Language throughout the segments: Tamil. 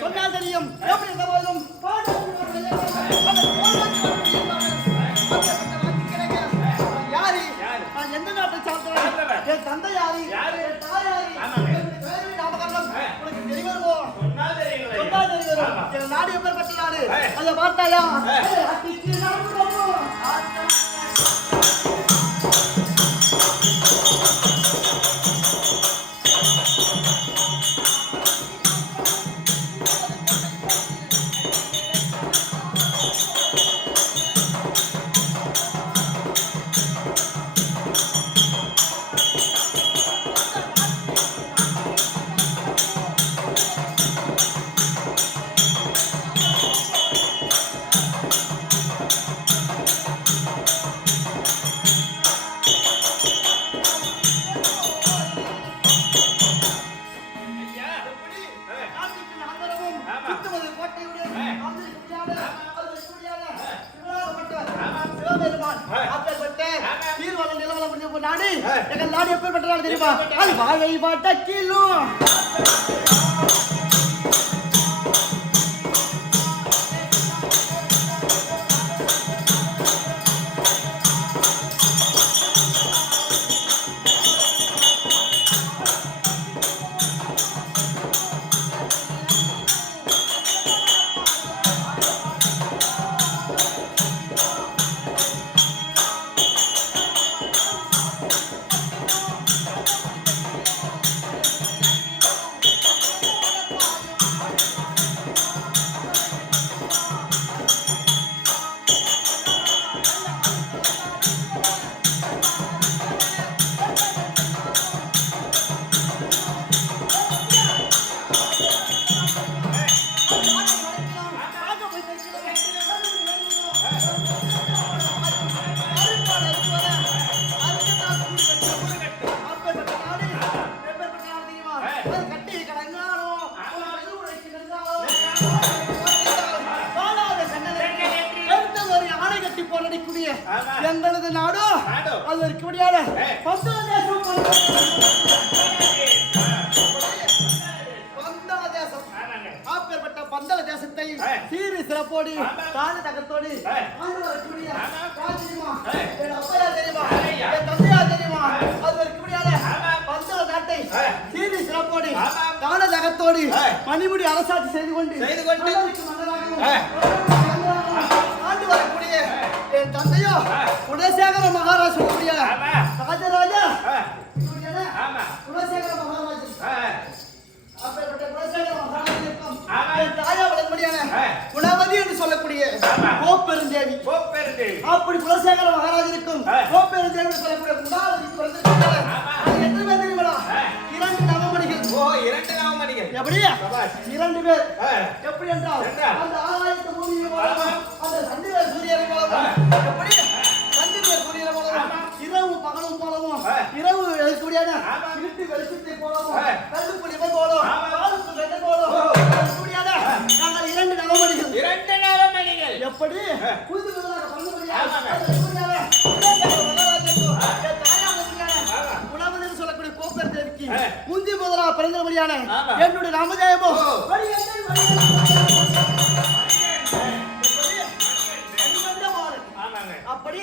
சொன்னால் தெரியும். எப்படி இருந்தாலும் யாரு நான் எந்த நாட்டை சார்ந்தவன்? என் தந்தை யாரு? என் தாய் யாரு? உனக்கு தெரியுமோ? சொன்னால் தெரியும். என் நாடு எப்பேற்பட்ட நாடு அதை பார்த்தாயா? நாடு எப்பேற்பட்ட நாடு தெரியுமா? அது வாழை வடக்கிலும் எங்களது நாடு அது இருக்க முடியாத பந்தள தேசத்தை சீரி சிறப்போடு தான தகத்தோடு தெரியுமா? என் தந்தையா தெரியுமா? அது இருக்க முடியாத பந்தள நாட்டை சீரி சிறப்போடு தான தகத்தோடு மணிமுடி அரசாட்சி செய்து கொண்டு ஆண்டு வரக்கூடிய என் தந்தையோ குலசேகர மகாராஜ் சொல்லக்கூடிய ராஜராஜா குலசேகர மகாராஜ் அப்பேற்பட்ட குலசேகர மகாராஜனுக்கும் என் தாயா வளர்மடியான குணவதி என்று சொல்லக்கூடிய கோப்பெருந்தேவி அப்படி குலசேகர மகாராஜனுக்கும் கோப்பெருந்தேவி சொல்லக்கூடிய குணாவதி பிறந்திருக்கிறார். அது எத்தனை பேர் தெரியுமா? 2 நவமணிகள். இரண்டு நவமணிகள். எப்படி? 2 பேர். எப்படி என்றால் அந்த ஆகாயத்து பூமியை போலவும் அந்த சந்திர சூரியனை போலவும் எப்படி சந்திர சூரியனை போலவும் இரவு பகலும் போலவும் இரவு எழுக்கூடியான இருட்டு வெளிச்சத்தை போலவும் கல்லுக்குள் இவை போலும் காலுக்கு வெள்ளை போலும் எழுக்கூடியான நாங்கள் 2 நவமணிகள். 2 நவமணிகள். எப்படி புது முதலாக பண்ண சொல்லக்கூடிய கோப்பர் தேவிக்கு முந்தி முதலாக பிறந்தபடியான என்னுடைய நாமதேயமோ அப்படி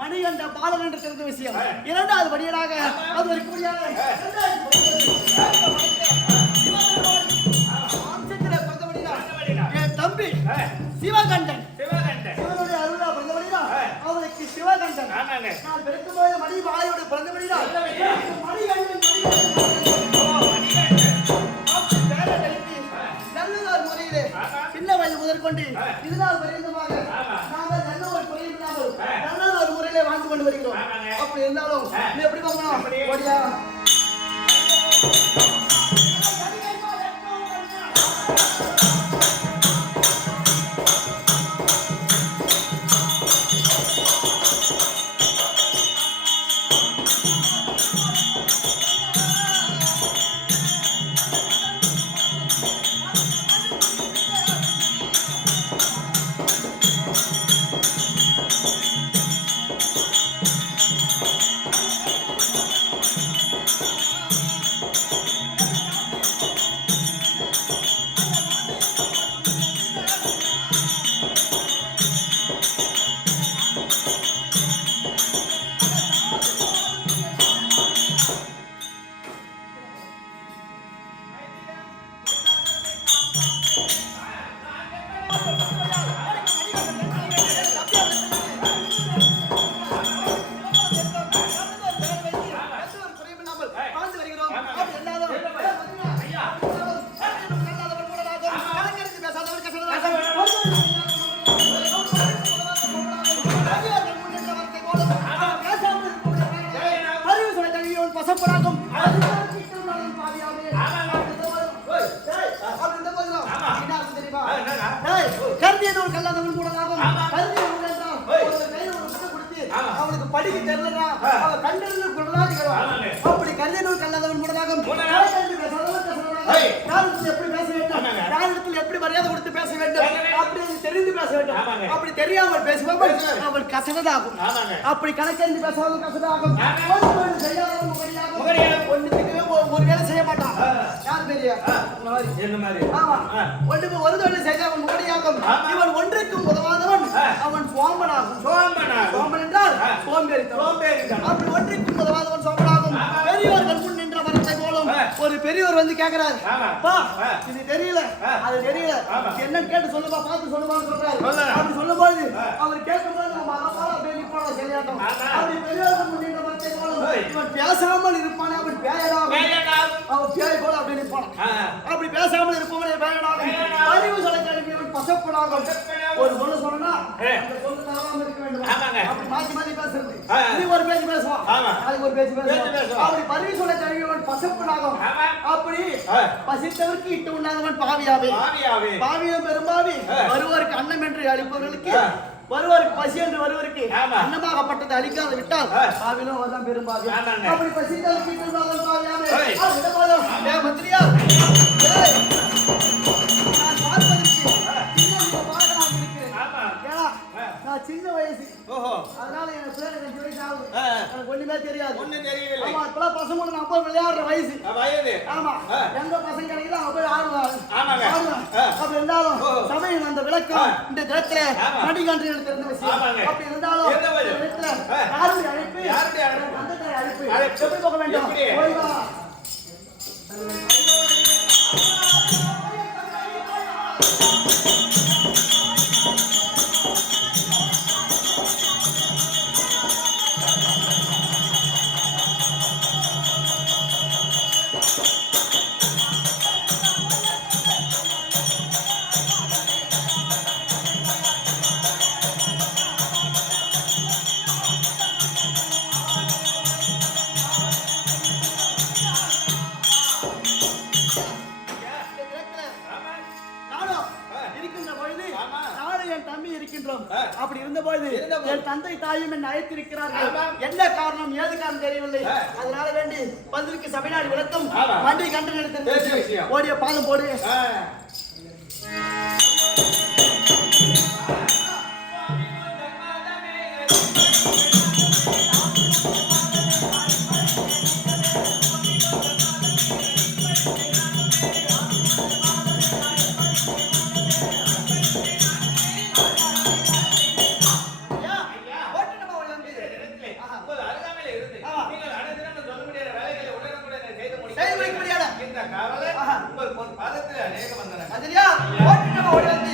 மணிகண்ட பாலன் என்று தெரிந்த விஷயம். 2வது படியனாக அது ஒரு கூடியாக என் தம்பி சிவகண்டன் சிவனுடைய அருளா பிறந்தபடினா அவருக்கு சிவகண்டன். நான் பிறக்கும்போது மணி மாலையோட பிறந்தபடினா மணிகண்டன் நல்லூர் முறையிலே சின்ன வயது முதற்கொண்டு இதுநாள் பரியந்தமாக நாங்கள் நல்லூர் முறையில்லாமல் நல்லூர் முறையிலே வாழ்ந்து கொண்டு வருகிறோம். அப்படி இருந்தாலும் நீ எப்படி பார்க்கணும் ஓடியா இவன் பசப்படாகும் பாவியாவே கருதியதோர் கல்லாதவன் கூடலாகும் அவனுக்கு படிக்க தெரியலனா அவன் கண்டறிந்து குடலாகிறான் அப்படி கருதியதோர் கல்லாதவன் கூடலாகும் யாரிடத்தில் எப்படி பேச வேண்டும் யாரிடத்தில் எப்படி மரியாதை கொடுத்து பேச வேண்டும் அப்படி தெரிந்து பேச வேண்டும் அப்படி தெரியாமல் பேசுபவன் அவன் கசடதாகும் அப்படி கணக்கறிந்து பேசுவதும் கசடாகும் செய்யாதவன் முகடியாகும் ஒன்றுத்துக்கு ஒரு வேலை செய்ய மாட்டான் யார் பெரிய என்ன மாதிரி ஆமா ஒன்றுக்கு ஒரு வேலை செய்தவன் முகடியாகும் இவன் ஒன்றுக்கும் உதவாதவன் அவன் சோம்பனாகும் சோம்பன் என்றால் சோம்பேறித்தனம் அப்படி ஒன்றுக்கும் உதவாதவன் சோம்பனாகும் பெரியவர்கள் முன் நின்ற மரத்தை போலும் ஒரு பெரியவர் வந்து கேக்குறாரு பா இது தெரியல அது தெரியல என்னன்னு கேட்டு சொல்லுப்பா பார்த்து சொல்லுவான்னு சொல்றாரு அப்படி சொல்லும்போது அவர் கேட்கும்போது நம்ம மரப்பால அப்படியே நிப்பான சரியாட்டம் அப்படி பெரியவர்கள் முன் நின்ற மரத்தை போலும் இவன் பேசாமல் இருப்பானே அவன் பேயனாகும் அவன் பேய் போல அப்படி நிற்பான் அப்படி பேசாமல் இருப்பவனே பேயனாகும் அறிவு சொல்ல இவன் பசப்பனாகும் ஒரு சொல்ல சொன்னா அந்த சொல்ல தவறாம இருக்க வேண்டும் அப்படி மாத்தி மாத்தி பேசுறது நீ ஒரு பேச்சு பேசுவான் அதுக்கு ஒரு பேச்சு பேசுவான் அப்படி அறிவு சொல்ல இவன் பசப்பனாகும் அப்படி பசித்தவருக்கு இட்டு உண்ணாதவன் பாவியாவே பாவியும் பெரும்பாவி வருவோருக்கு அன்னம் என்று அளிப்பவர்களுக்கு வருவாருக்கு பசி என்று வருவருக்கு அன்னமாகப்பட்டது அளிக்காத விட்டால் பாவிலும் அவர்தான் பெரும்பாவி அப்படி பசித்தவருக்கு இட்டு உண்ணாதவன் பாவியாவே மந்திரியா நான் சின்ன வயசு அதனால எனக்கு பேர் 5 வயசு ஆகுது எனக்கு ஒண்ணுமே தெரியாது ஆமா இப்பெல்லாம் பசங்க நான் போய் விளையாடுற வயசு ஆமா எந்த பசங்க கிடைக்கல அவங்க போய் ஆடுவாங்க அப்படி இருந்தாலும் சபையின் அந்த விளக்கம் இந்த இடத்துல நடிகன்று எனக்கு தெரிஞ்ச விஷயம் அப்படி இருந்தாலும் இடத்துல யாருடைய அழைப்பு அந்த அழைப்பு எப்படி போக வேண்டும் போய்வா அப்படி இருந்தபோது என் தந்தை தாயும் என்னை அழைத்திருக்கிறார்கள் என்ன காரணம் ஏது காரணம் தெரியவில்லை அதனால வேண்டி பதிலுக்கு சபைநாடு விளக்கம் வண்டி கண்டு நடத்த ஓடிய பாதம் போடு சரியா ஓடி நம்ம ஓடி வந்து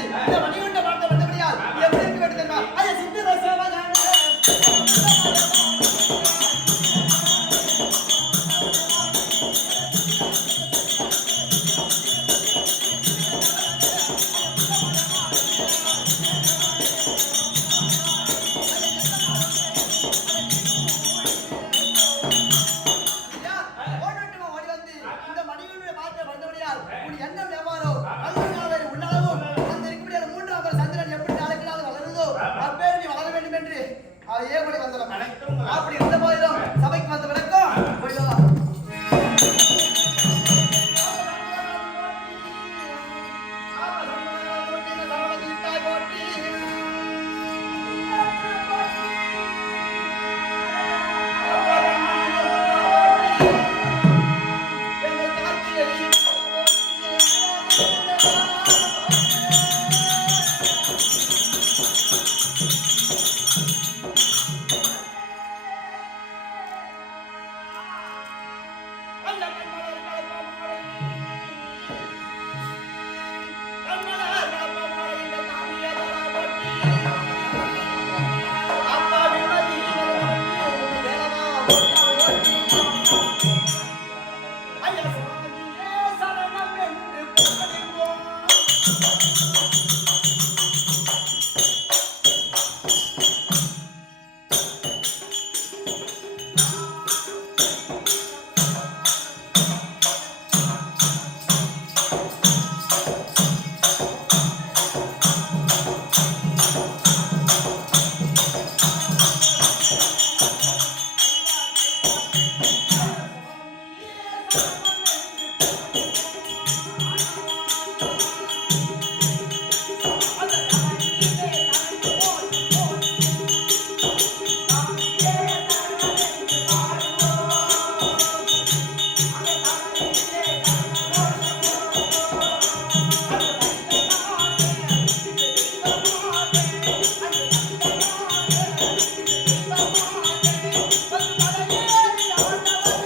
வந்து மலையேறி ஆண்டவன்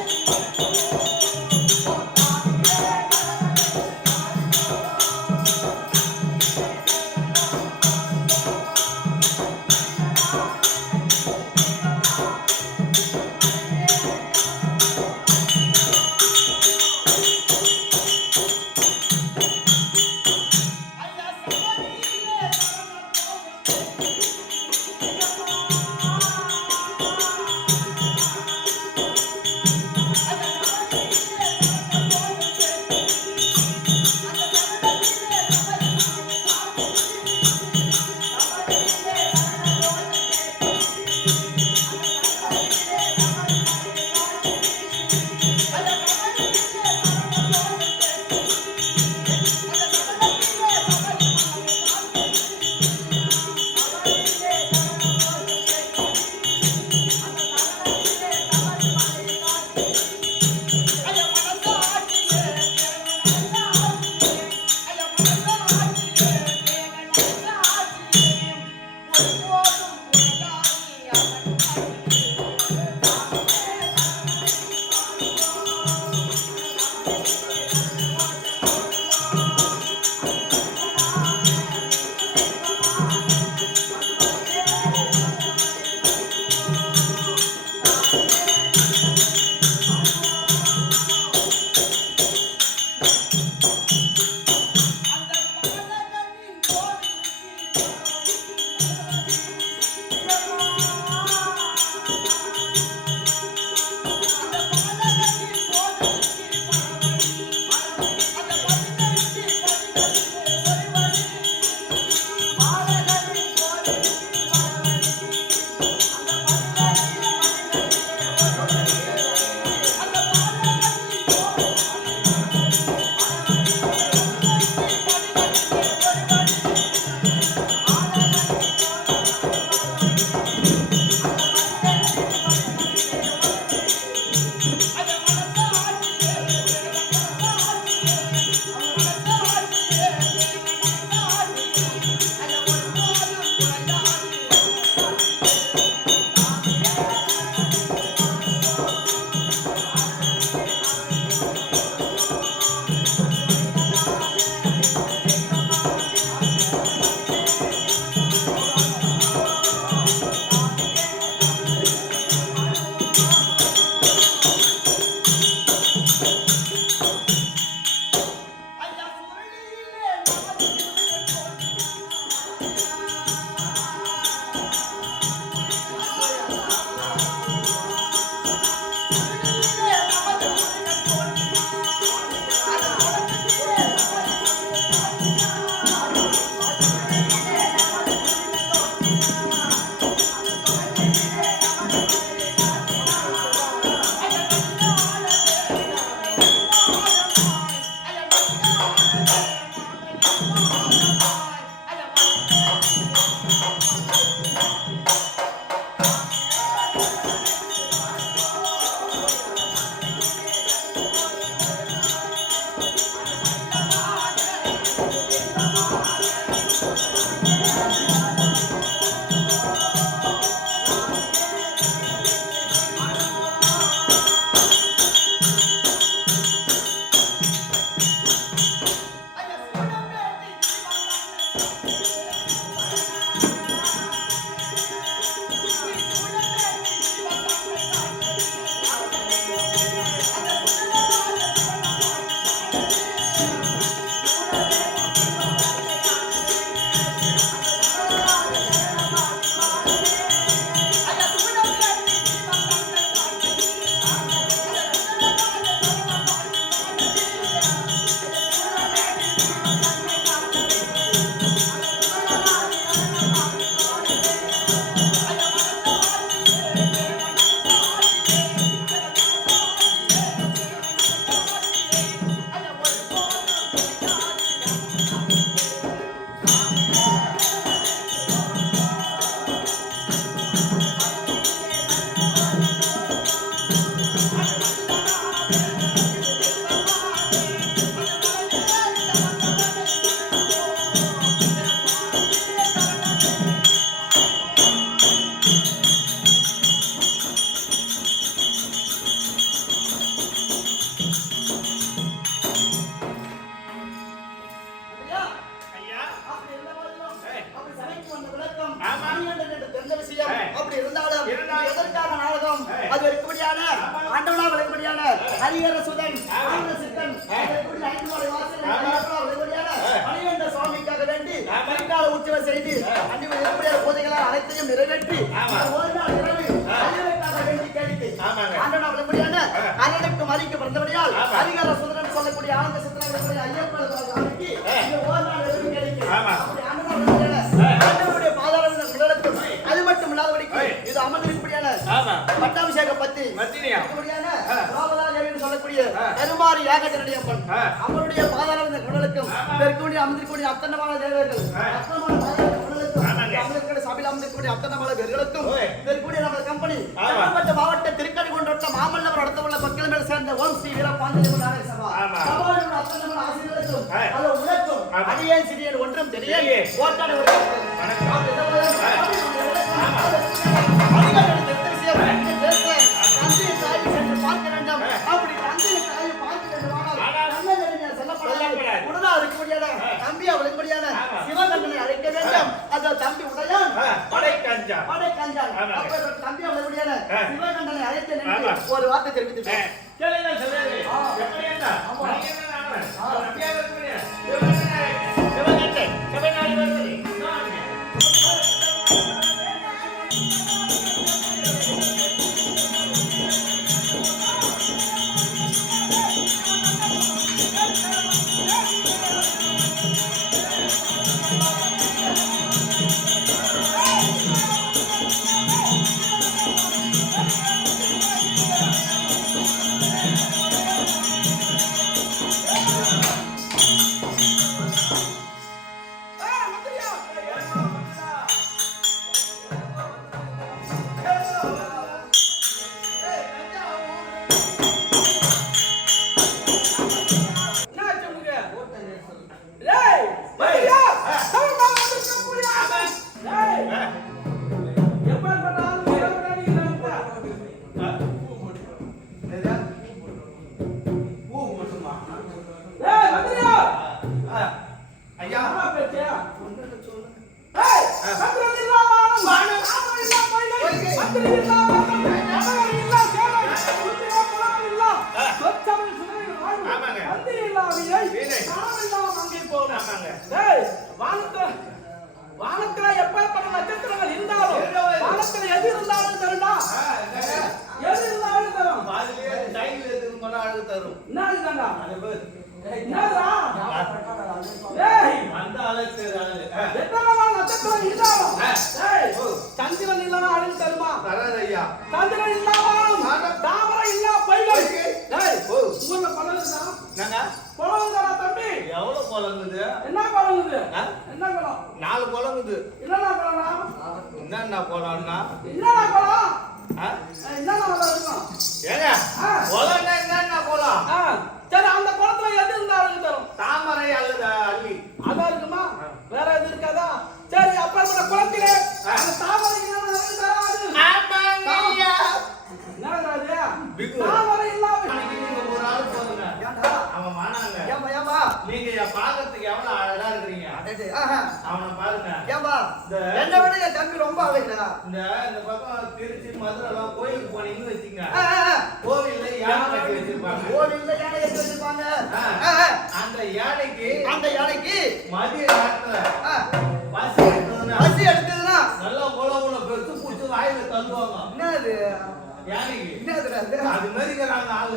ஹரிஹர சுதன் ஆனந்த சித்தன் எப்படி ஐந்து மலை வாசல் சுவாமிக்காக வேண்டி கரிகால உற்சவம் செய்து அன்றைய பூஜைகளால் அனைத்தையும் நிறைவேற்றி ஒரு நாள் இரவு ஹரிஹரக்காக வேண்டி கேட்டு அண்ணனுக்கு மதிக்கு பிறந்தபடியால் ஹரிஹர சுதன் சொல்லக்கூடிய ஆனந்த சித்தன் ஐயப்பன் சுவாமிக்கு ஒரு நாள் இரவு கேட்டு அண்ணனுடைய பாதாள உடலுக்கும் அது மட்டும் இல்லாதபடிக்கு இது அமர்ந்திருப்படியான பட்டாபிஷேக பத்தி சொல்லக்கூடிய கருமாரி யாகத்தினுடைய அம்மன் அவருடைய பாதாள உடலுக்கும் இருக்கக்கூடிய அமர்ந்திருக்கக்கூடிய அத்தனமான தேவர்கள் சபையில் அமர்ந்திருக்கக்கூடிய அத்தனமான பேர்களுக்கும் இருக்கக்கூடிய நம்ம கம்பெனி மாவட்ட திருக்கணிகுன்ற மாமல்லவர் நடத்தவுள்ள மக்கள் மேல் சேர்ந்த ஓம் ஸ்ரீ வீரபாண்டிய சபா அத்தனமான ஆசிரியர்களுக்கும் அது உலகம் அடியேன் சிறியன் ஒன்றும் தெரிய ஓட்டாட சிவகண்டனை அழைக்க வேண்டும் அந்த தம்பி உடையான் தம்பி உடையான சிவகண்டனை அழைக்க ஒரு வார்த்தை தெரிவித்து வானத்துல எப்பேற்பட்ட நட்சத்திரங்கள் இருந்தாலும் வானத்துல எது இருந்தாலும் தருடா எது இருந்தாலும் தரும் தரும் என்னடா என்னடா அந்த அளவுக்கு எத்தனை நட்சத்திரம் இருந்தாலும் சந்திரன் இல்லாம அழகு தருமா தராதையா சந்திரன் இல்லாம தாமரை இல்லா பைகள் ஊர்ல பழம் இருந்தா குளங்குதா தம்பி எவ்வளவு குளங்குது என்ன குளங்குது என்ன குளம் 4 குளங்குது என்னடா குளம்னா என்னன்னா குளம்னா என்னடா குளம் என்னடா குளம் ஏங்க குளம்னா என்னன்னா குளம் சரி அந்த குளத்துல எது இருந்தாலும் தரும் தாமரை அல்லது அள்ளி அதா இருக்குமா வேற எது இருக்காதா சரி அப்ப அந்த குளத்திலே அந்த தாமரை என்ன தராது ஆமாங்கய்யா என்னடா தாமரை இல்லாம ஒரு ஆள் போதுங்க அவன் மானாங்க ஏமா நீங்க பாக்கிறதுக்கு எவ்வளவு அழகா இருக்கீங்க அவனை பாருங்க ஏமா என்ன விட என் தம்பி ரொம்ப அழகுடா இந்த பக்கம் திருச்சி மதுரை எல்லாம் கோயிலுக்கு போனீங்கன்னு வச்சுங்க கோவில்ல யானை கட்டி வச்சிருப்பாங்க கோவில்ல யானை கட்டி வச்சிருப்பாங்க அந்த யானைக்கு மதிய நேரத்துல பசி எடுத்ததுன்னா நல்லா குளவுல பெருசு புடிச்சு வாயில தள்ளுவாங்க என்னது அது மாதிரி ஆளு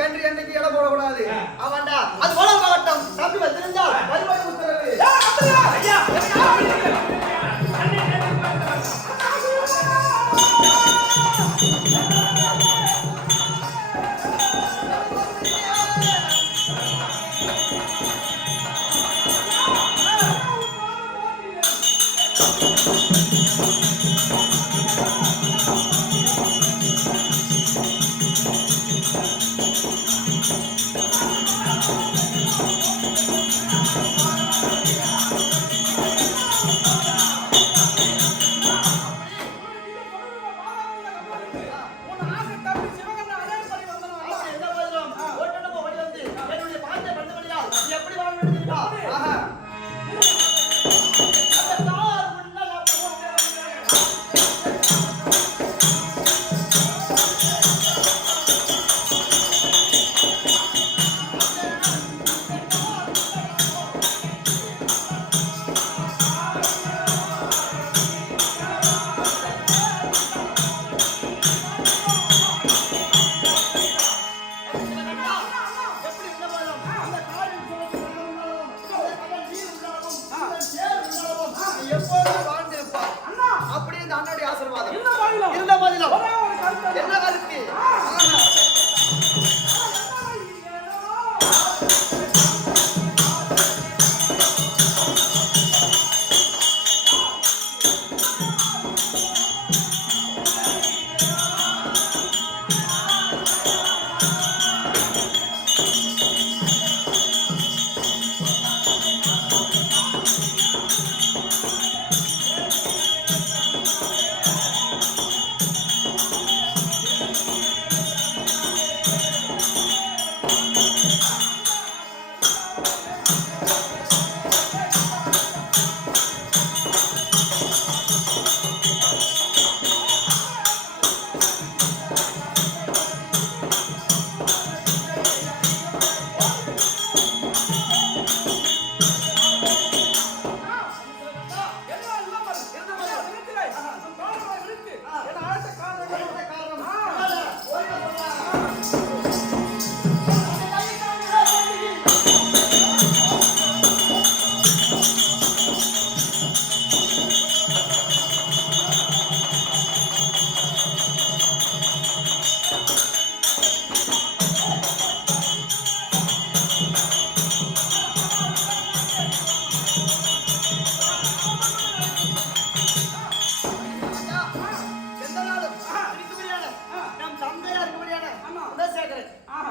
கன்றி அன்னைக்கு இடம் போடக்கூடாது அவன்டா அது போல மாவட்டம் தம்பி வச்சிருந்தா வழிபாடு உத்தரவு ஐயா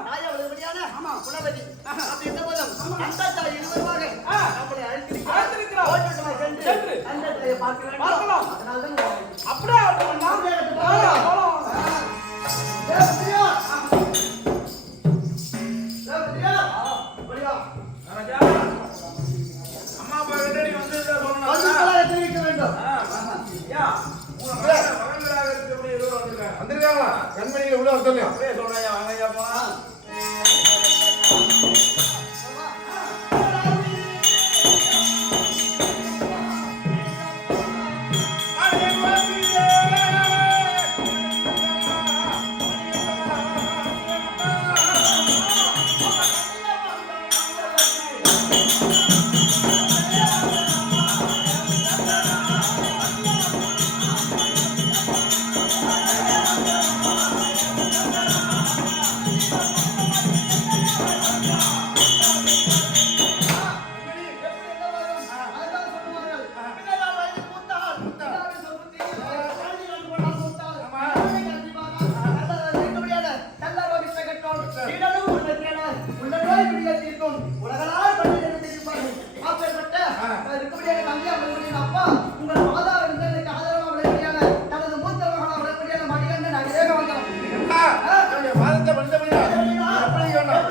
தாயா வளர்படியான குணவதி அப்படி இருந்த போதும் அந்த தாய் இருவருமாக நம்மளை அழைத்திருக்கிறார். ஓட்டுமா சென்று அந்த தாயை பார்க்க வேண்டும். அதனால்தான் அப்படியே அம்மா அப்பா கிட்ட நீ வந்து தெரிவிக்க வேண்டும். வந்திருக்காங்களா கண்மணியில உள்ள ஒருத்தர் அப்படியே சொல்றேன் வாங்கய்யா போனா பாதத்தை வந்தபடியா எப்படி வேண்டாம்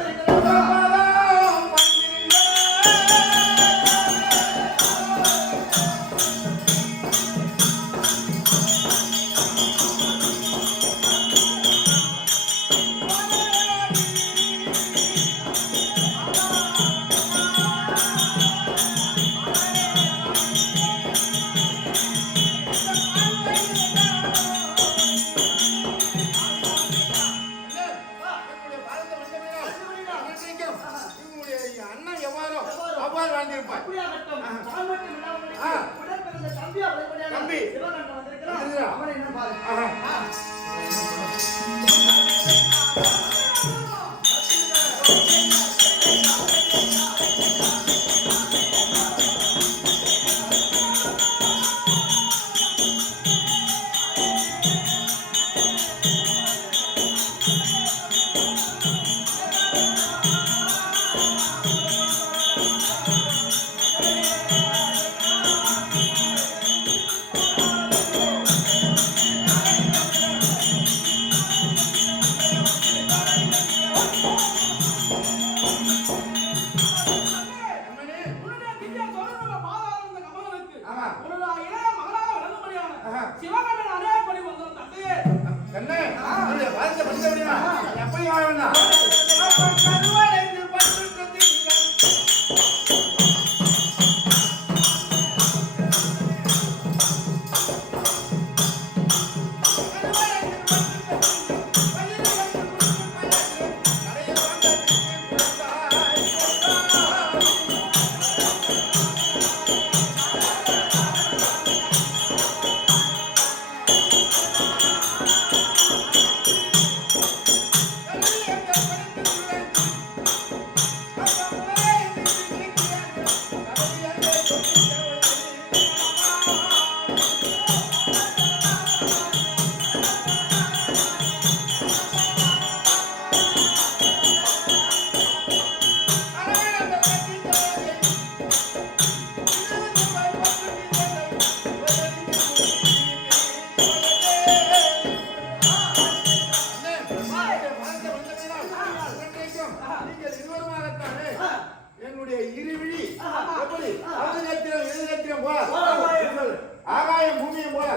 ஆகாயம் பூமியும் போல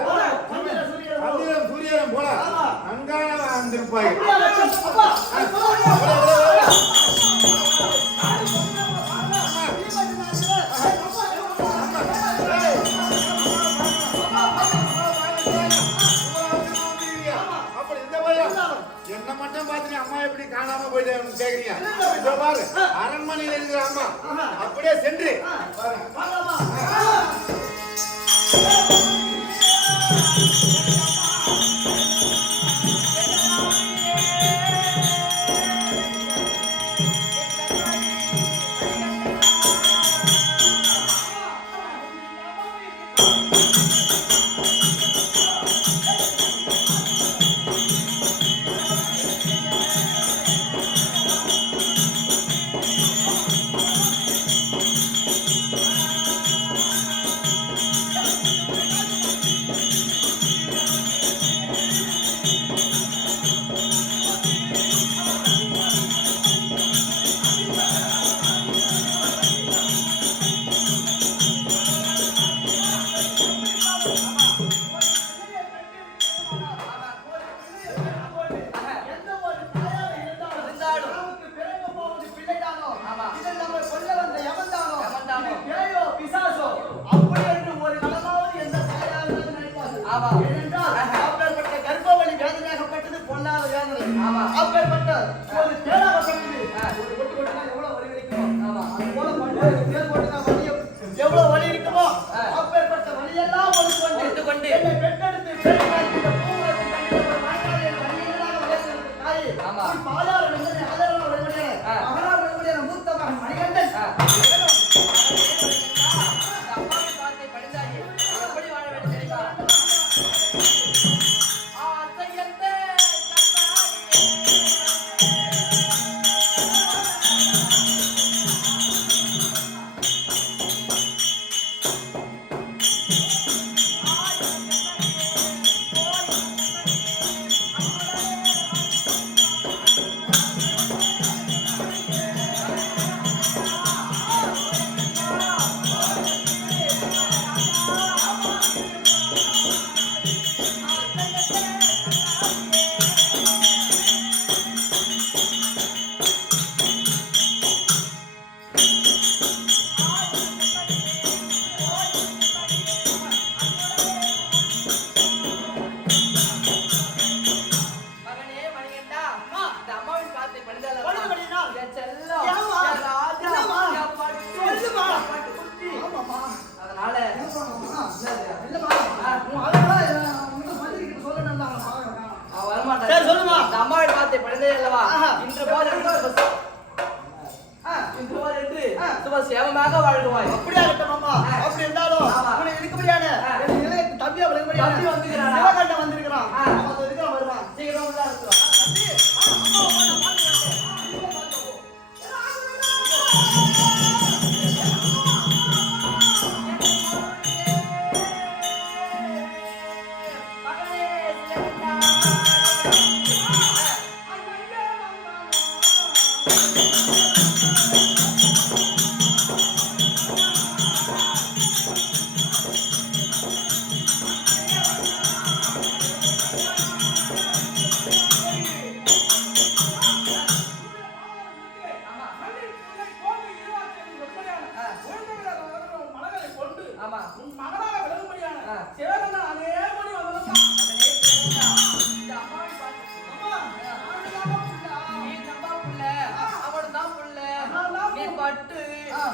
சந்திரன் சூரியனும் போல அங்கான வந்திருப்பாய் என்ன மட்டும் பார்த்து அம்மா எப்படி காணாம போயிட்டு கேக்குறீங்க பாரு அரண்மனையில் இருக்கிற அம்மா அப்படியே சென்று இன்று போல் என்று சுப சேவமாக வாழ்வாய். அப்படியாகட்டும் அம்மா. அப்படி இருந்தாலும் அவனை இருக்கும்படியான தம்பி அவள் தம்பி வந்திருக்கிறான். சிவகண்டன் வந்திருக்கிறான். அவன் இருக்கிறான் வருவான். சீக்கிரம் உள்ள இருக்கிறான்.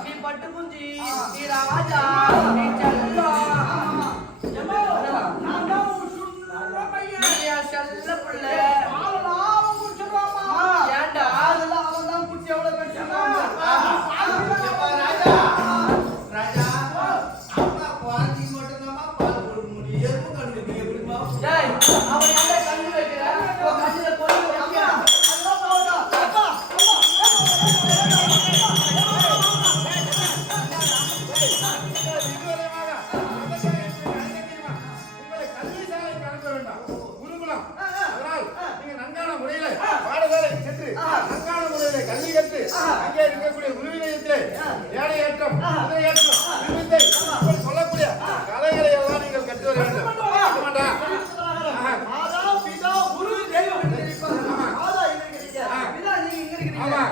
நீ பட்டு குஞ்சி நீ ராஜா நீ செல்ல பிள்ளை ஏண்டா அவன் தான் குச்சி எவ்வளவு பெருசு அவன் எங்க கண்ணு வைக்கிற கண்ணுல பொண்ணு வைக்கிற கல்வி கற்று அங்கே இருக்கக்கூடிய குருவினயத்திலே ஏழையேற்றம் சொல்லக்கூடிய கலைகளை எல்லாம் நீங்கள் கற்று வர வேண்டும்.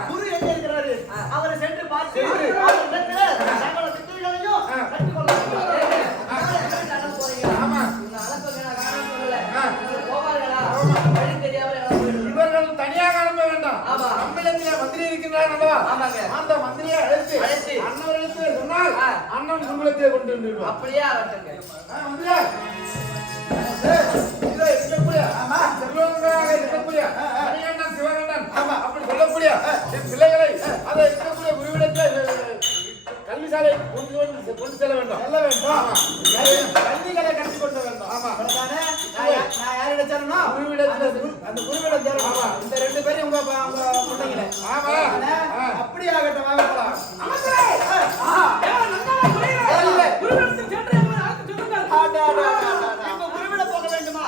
குரு எங்க இருக்கிறாரு? அவரை சென்று பார்த்து தங்களோட சித்திரைகளையும் கற்றுக்கொள்ள இவர்கள் தனியாக அனுப்ப வேண்டாம். நம்மிடத்திலே மந்திரி இருக்கின்றார் அல்லவா? அந்த மந்திரியை அழைத்து அண்ணவர்களுக்கு சொன்னால் அண்ணன் குங்குளத்தை கொண்டு வந்துடுவார். அப்படியே ஆகட்டுங்க. மந்திரியா இருக்கக்கூடிய மணிகண்டன் சிவகண்டன் அப்படி சொல்லக்கூடிய பிள்ளைகளை அதை இருக்கக்கூடிய குருவிடத்தில் கல்விசாலை கொண்டு செல்ல வேண்டும். கல்விகளை கற்றுக் கொள்ள வேண்டும். ஆமா, நான் யார் நினைச்சாருன்னா அந்த குருவிடம் தேர்வு இந்த ரெண்டு பேரும் உங்க பிள்ளைங்களே. ஆமா, அப்படி ஆகட்டும். வாங்க போலாம். குருவிடம் போக வேண்டுமா?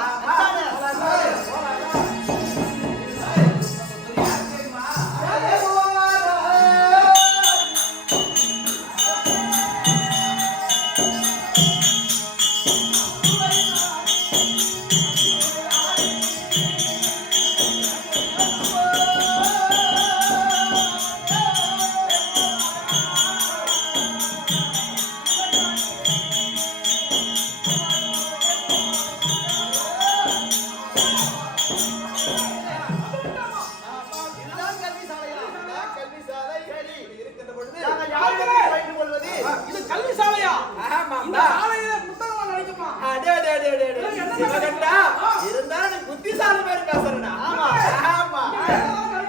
இருந்தாலும் புத்திசாலி மாதிரி பேசுறா.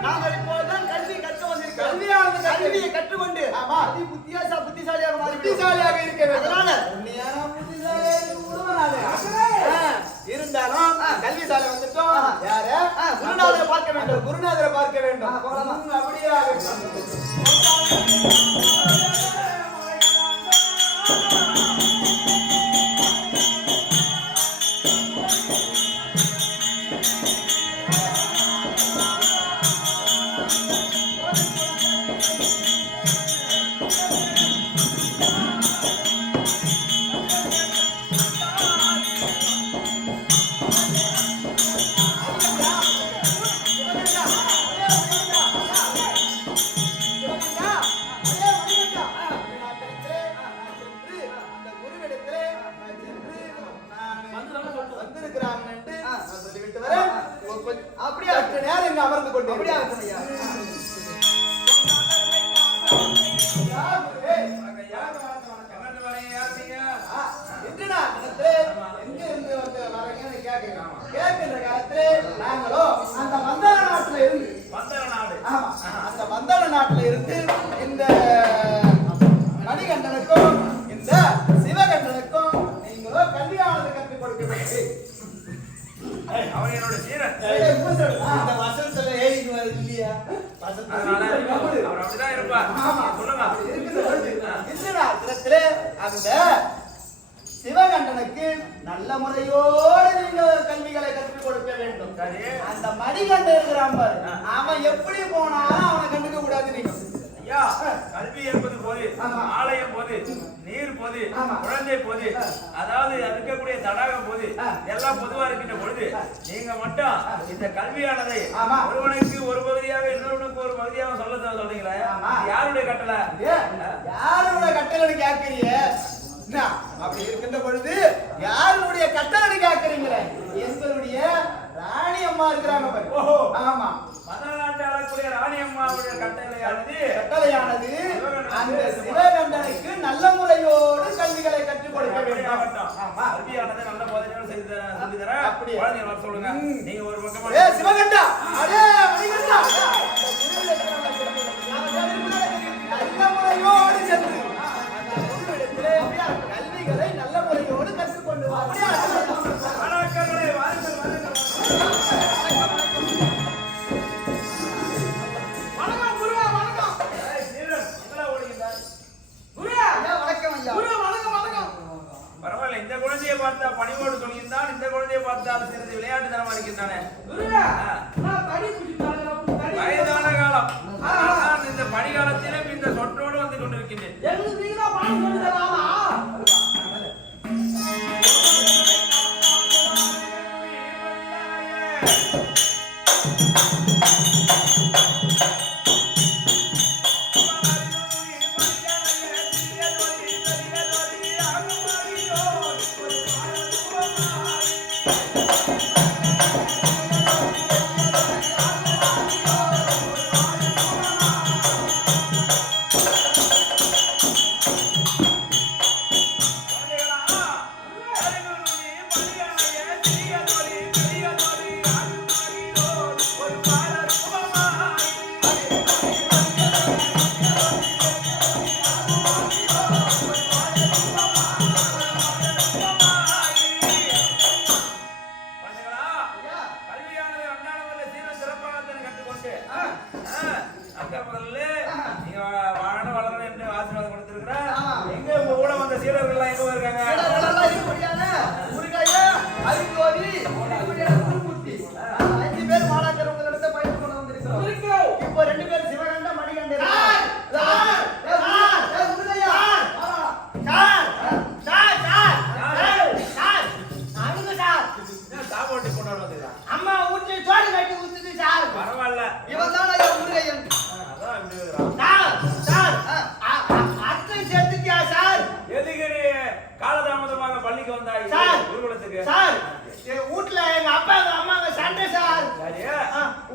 நாங்கள் இப்போதான் கல்வி கற்க வந்திருக்கோம். கல்வியை கற்றுக்கொண்டு அதி புத்திசாலியாக இருக்க வேண்டும். அதனால இருந்தாலும் கல்வி சாலை வந்துட்டோம். யாரு? குருநாதரை பார்க்க வேண்டும். குருநாதரை பார்க்க வேண்டும். அப்படியே அமர்ந்து கொண்டு அப்படியே கேட்கின்ற காலத்திலே நாங்களோ அந்த மந்தார நாட்டுல இருந்து நாட்டுல இருந்து இந்த மணிகண்டனுக்கும் இந்த சிவகண்டனுக்கும் நீங்க கல்வியானது கற்றுக் கொடுக்க வேண்டும். அவன் என்னோட சீரன். இந்த வசனத்துல ஏய் இல்லையா அதனால அவர் அப்படிதான் இருப்பார். சொல்லுங்க. இந்த அந்த சிவகண்டனுக்கு நல்ல முறையோடு நீங்க கல்விகளை கற்றுக் கொடுக்க வேண்டும். அந்த மணிகண்டன் இருக்கிறான் பாரு, அவன் எப்படி போனாலும் அவனை கண்டுக்க கூடாது நீங்க. ஐயா, கல்வி என்பது போது, ஆலயம் போது, நீர் போது, குழந்தை போது, அதாவது இருக்கக்கூடிய தடாகம் போது, எல்லாம் பொதுவா இருக்கின்ற பொழுது நீங்க மட்டும் இந்த கல்வியானதை ஒருவனுக்கு ஒரு பகுதியாக இன்னொருவனுக்கு ஒரு பகுதியாக சொல்றீங்களா? யாருடைய கட்டளை? யாருடைய கட்டளை கேட்கறீங்க? அப்படி இருக்கின்ற பொழுது யாருடைய கட்டளை கேட்கறீங்களே? எங்களுடைய ராணி அம்மா இருக்கிறாங்க. ஆமா, மதநாட்டு ஆளக்கூடிய ராணி அம்மாவுடைய கட்டளையானது அந்த சிவகண்டனுக்கு நல்ல முறையோடு கல்விகளை கற்றுக் கொடுக்க வேண்டும். கல்வியானது நல்ல போதனையோடு சொல்லி தர அப்படி குழந்தைங்க சொல்லுங்க. நீங்க ஒரு பக்கமா சிவகண்டா, அடே மணிகண்டா, நல்ல முறையோடு சென்று கல்விகளை நல்ல முறையோடு கற்றுக்கொண்டு பரவாயில்ல. இந்த குழந்தையை பார்த்தா பணிவோடு சொல்லியிருந்தான், இந்த குழந்தையை பார்த்தாலும் சிறிது விளையாட்டு தரமா இருக்கின்றானே. வயதான காலம், ஆனால் இந்த பணிகாலத்திலும் இந்த சொற்றோடு வந்து கொண்டிருக்கின்றேன்.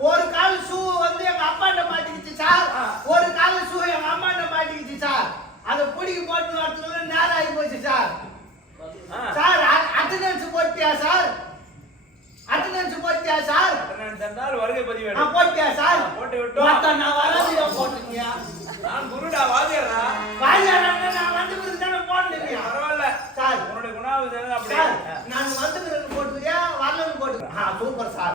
ஒரு கால் ஷூ வந்து எங்க அப்பாட்ட மாட்டிக்கிச்சு சார். ஒரு கால் ஷூ எங்க அம்மாட்ட மாட்டிக்கிச்சு சார். அதை பிடிக்கி போட்டு வரதுக்குள்ள நேரம் ஆகி போச்சு சார். சார் அட்டெண்டன்ஸ் போட்டியா சார்? அட்டெண்டன்ஸ் போட்டியா சார்? அட்டெண்டன்ஸ் என்றால் வருகை பதிவு. போட்டியா சார்? போட்டு விட்டோம். நான் வராதீங்க போட்டுருக்கீங்க. நான் குருடா வாதியாரா? வாதியாரா நான் வந்து தானே போட்டுருக்கீங்க. பரவாயில்ல சார், உங்களுடைய குணாவு அப்படி நான் வந்து போட்டுக்கிறியா வரலன்னு போட்டுக்கிறேன். Super sir.